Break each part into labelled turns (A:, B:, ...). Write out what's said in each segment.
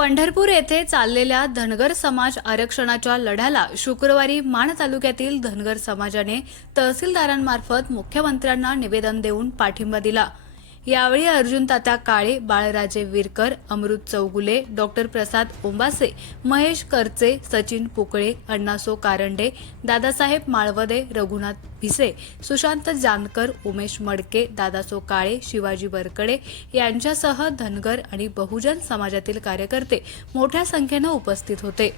A: पंढरपूर येथे चाललेल्या धनगर समाज आरक्षणाच्या लढ्याला शुक्रवारी माण तालुक्यातील धनगर समाजाने तहसीलदारांमार्फत मुख्यमंत्र्यांना निवेदन देऊन पाठिंबा दिला. यावेळी अर्जुन तात्या काळे बाळराजे विरकर अमृत चौगुले डॉक्टर प्रसाद ओंबासे महेश करचे सचिन पुकळे अण्णासो कारंडे दादासाहेब माळवदे रघुनाथ भिसे सुशांत जानकर उमेश मडके दादासो काळे शिवाजी बरकडे यांच्यासह धनगर आणि बहुजन समाजातील कार्यकर्ते मोठ्या संख्येनं उपस्थित होते.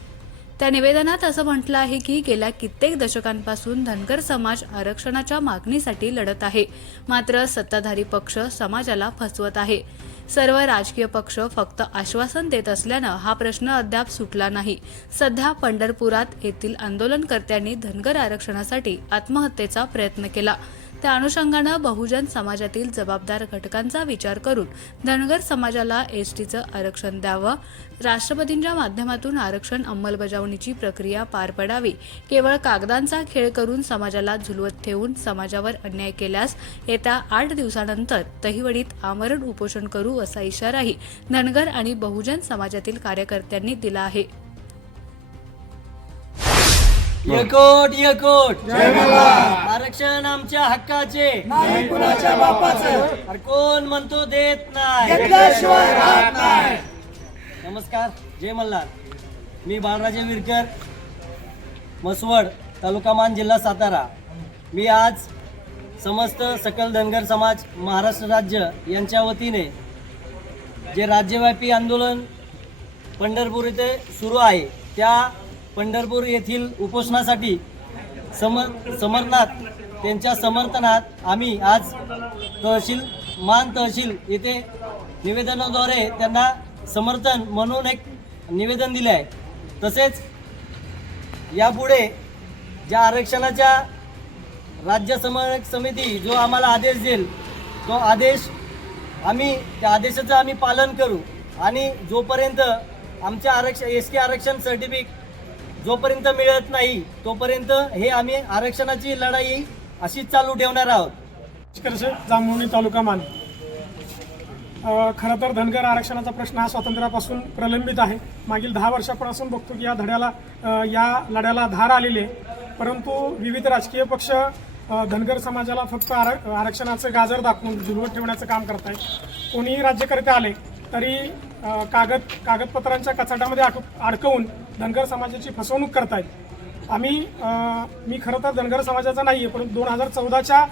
A: त्या निवेदनात असं म्हटलं आहे की गेल्या कित्येक दशकांपासून धनगर समाज आरक्षणाच्या मागणीसाठी लढत आहे. मात्र सत्ताधारी पक्ष समाजाला फसवत आहे. सर्व राजकीय पक्ष फक्त आश्वासन देत असल्यानं हा प्रश्न अद्याप सुटला नाही. सध्या पंढरपुरात येथील आंदोलनकर्त्यांनी धनगर आरक्षणासाठी आत्महत्येचा प्रयत्न केला. त्या अनुषंगानं बहुजन समाजातील जबाबदार घटकांचा विचार करून धनगर समाजाला एस टीचं आरक्षण द्यावं. राष्ट्रपतींच्या माध्यमातून आरक्षण अंमलबजावणीची प्रक्रिया पार पडावी. केवळ कागदांचा खेळ करून समाजाला झुलवत ठेवून समाजावर अन्याय केल्यास येत्या आठ दिवसानंतर दहिवडीत आमरण उपोषण करू असा इशाराही धनगर आणि बहुजन समाजातील कार्यकर्त्यांनी दिला आहे.
B: यकोट यकोट आरक्षण आमच्या हक्काचे. अरे कोण म्हणतो देत नाही. नमस्कार जय मल्हार. मी बाळराजे विरकर मसवड तालुका मान जिल्हा सातारा. मी आज समस्त सकल धनगर समाज महाराष्ट्र राज्य यांच्या वतीने जे राज्यव्यापी आंदोलन पंढरपूर येथे सुरू आहे त्या पंढरपूर येथील उपोषणासाठी समर समरनाथ त्यांच्या समर्थनात आम्ही आज तहसील मान तहसील येथे निवेदनाद्वारे त्यांना समर्थन म्हणून एक निवेदन दिले आहे. तसेच यापुढे ज्या आरक्षणाच्या राज्य समन्वयक समिती जो आम्हाला आदेश देईल तो आदेश आम्ही त्या आदेशाचं आम्ही पालन करू. आणि जोपर्यंत आमच्या आरक्षण एस के आरक्षण सर्टिफिकेट जोपर्यंत मिळत नाही तोपर्यंत हे आम्ही आरक्षणाची लढाई अशीच चालू ठेवणार आहोत.
C: निष्कर्ष जांभुणी तालुका मान. खरं तर धनगर आरक्षणाचा प्रश्न हा स्वातंत्र्यापासून प्रलंबित आहे. मागील दहा वर्षापासून बघतो की या धड्याला या लढ्याला धार आलेली आहे. परंतु विविध राजकीय पक्ष धनगर समाजाला फक्त आर आरक्षणाचं गाजर दाखवून झुलवत ठेवण्याचं काम करत आहे कोणीही राज्यकर्ते आले तरी कागद कागदपत्रांच्या कचाट्यामध्ये अडक अडकवून धनगर समाजाची फसवणूक करतायत. आम्ही मी खरं तर धनगर समाजाचा नाही आहे परंतु दोन हजार चौदाच्या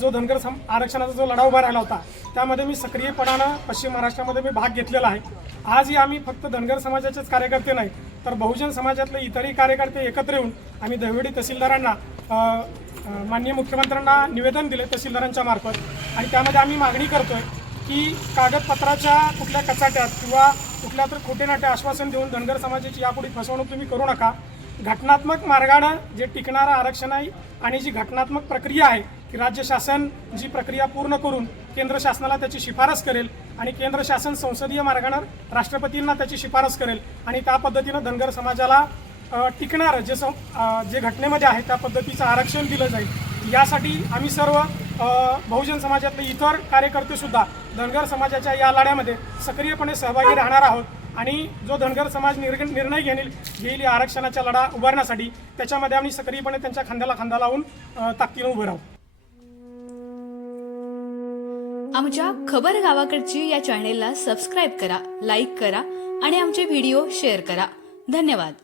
C: जो धनगर सम आरक्षणाचा जो लढा उभा राहिला होता त्यामध्ये मी सक्रियपणानं पश्चिम महाराष्ट्रामध्ये मी भाग घेतलेला आहे. आजही आम्ही फक्त धनगर समाजाचेच कार्यकर्ते नाही तर बहुजन समाजातले इतरही कार्यकर्ते एकत्र येऊन आम्ही दहिवडी तहसीलदारांना माननीय मुख्यमंत्र्यांना निवेदन दिले तहसीलदारांच्या मार्फत. आणि त्यामध्ये आम्ही मागणी करतोय की कागदपत्राच्या कुठल्या कचाट्यात किंवा कुठल्या तर खोटे नाटे आश्वासन देऊन धनगर समाजाची यापुढे फसवणूक तुम्ही करू नका. घटनात्मक मार्गानं जे टिकणारं आरक्षण आहे आणि जी घटनात्मक प्रक्रिया आहे की राज्य शासन जी प्रक्रिया पूर्ण करून केंद्र शासनाला त्याची शिफारस करेल आणि केंद्र शासन संसदीय मार्गानं राष्ट्रपतींना त्याची शिफारस करेल आणि त्या पद्धतीनं धनगर समाजाला टिकणारं जे सं जे घटनेमध्ये आहे त्या पद्धतीचं आरक्षण दिलं जाईल. यासाठी आम्ही सर्व बहुजन समाजातले इतर कार्यकर्ते सुद्धा धनगर समाजाच्या या लढ्यामध्ये सक्रियपणे सहभागी राहणार आहोत. आणि जो धनगर समाज निर्ग निर्णय घेईल घेईल या आरक्षणाचा लढा उभारण्यासाठी त्याच्यामध्ये आम्ही सक्रियपणे त्यांच्या खांद्याला खांदा लावून ताकदीनं उभं राहू.
A: आमच्या खबर गावाकडची या चॅनेलला सबस्क्राईब करा लाईक करा आणि आमचे व्हिडिओ शेअर करा. धन्यवाद.